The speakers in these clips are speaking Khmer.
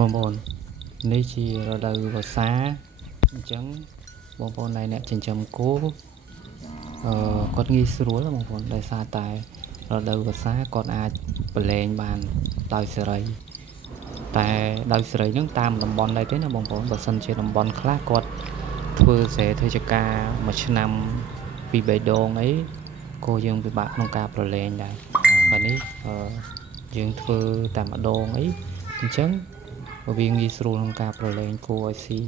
បងប្អូននេះជារដូវវស្សាអញ្ចឹងបងប្អូនដែលអ្នកចិញ្ចឹមគោគាត់ងាយស្រួលបងប្អូនដោយសារតែរដូវវស្សាគាត់អាចប្រឡែងបានដោយសេរីតែដោយសេរីហ្នឹងតាមតំបន់ដែរទេណាបងប្អូនបើសិនជាតំបន់ខ្លះគាត់ធ្វើចការមួយឆ្នាំពី3ដងអីគោយើងពិបាកក្នុងការប្រឡែងដែរបាទនេះយើងធ្វើតែម្ដងអីអញ្ចឹងវាងាយស្រួលក្នុងការប្រឡែងគោឲ្យស៊ី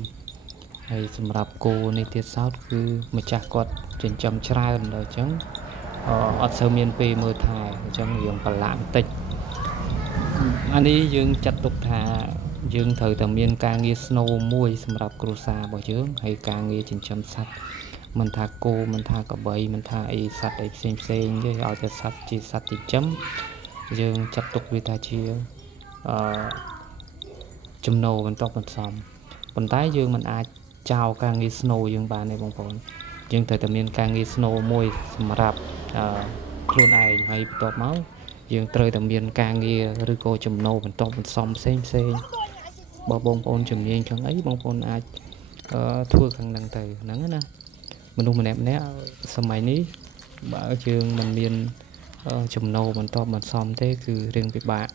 ហើយសម្រាប់គោនេះទៀតសោតគឺម្ចាស់គាត់ចិញ្ចឹមច្រើនដល់អញ្ចឹងអត់សូវមានពេលមើលថែអញ្ចឹងយើងប្រឡាក់បន្តិចអានេះយើងចាត់ទុកថាយើងត្រូវតែមានការងារស្នូលមួយសម្រាប់គ្រួសាររបស់យើងហើយការងារចិញ្ចឹមសត្វមិនថាគោមិនថាក្របីមិនថាអីសត្វអីផ្សេងទេឲ្យតែសត្វជាសត្វចិញ្ចឹមយើងចាត់ទុកវាថាជាចំណូលបន្តបន្សំប៉ុន្តែយើងមិនអាចចោលការងារស្នូលយើងបានទេបងប្អូនយើងត្រូវតែមានការងារស្នូលមួយសម្រាប់ខ្លួនឯងហើយបន្ទាប់មកយើងត្រូវតែមានការងារឬក៏ចំណូលបន្តបន្សំផ្សេងបើបងប្អូនជំនាញខាងអីបងប្អូនអាចធ្វើខាងហ្នឹងទៅហ្នឹងណាមនុស្សម្នាក់សម័យនេះបើយើងមិនមានចំណូលបន្តបន្សំទេគឺរឿងពិបាក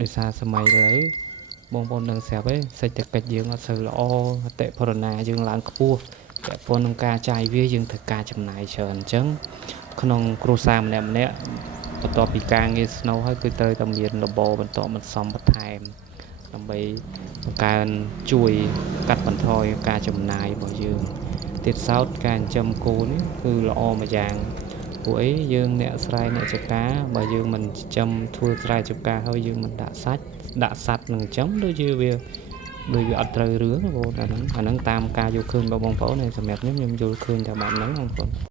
ដោយសារសម័យឥឡូវបងប្អូនដឹងស្រាប់ទេសេដ្ឋកិច្ចយើងអត់សូវល្អអតិផរណាយើងឡើងខ្ពស់ពាក់ព័ន្ធនឹងការចាយវាយើងត្រូវការចំណាយច្រើនអញ្ចឹងក្នុងគ្រួសារម្នាក់បន្ទាប់ពីការងារស្នូលហើយគឺត្រូវតែមានរបរបន្តបន្សំបន្ថែមដើម្បីបង្កើនជួយកាត់បន្ថយការចំណាយរបស់យើងទៀតសោតការចិញ្ចឹមគោនេះគឺល្អមួយយ៉ាងពួកអីយើងអ្នកស្រែអ្នកចម្ការបើយើងមិនចិញ្ចឹមធ្វើស្រែចម្ការហើយយើងមិនដាក់សត្វនឹងចិញ្ចឹមដូចជាវាអត់ត្រូវរឿងបងប្អូនអាហ្នឹងតាមការយល់ឃើញរបស់បងប្អូនហើយសម្រាប់ខ្ញុំយល់ឃើញតែបែបហ្នឹងបងប្អូន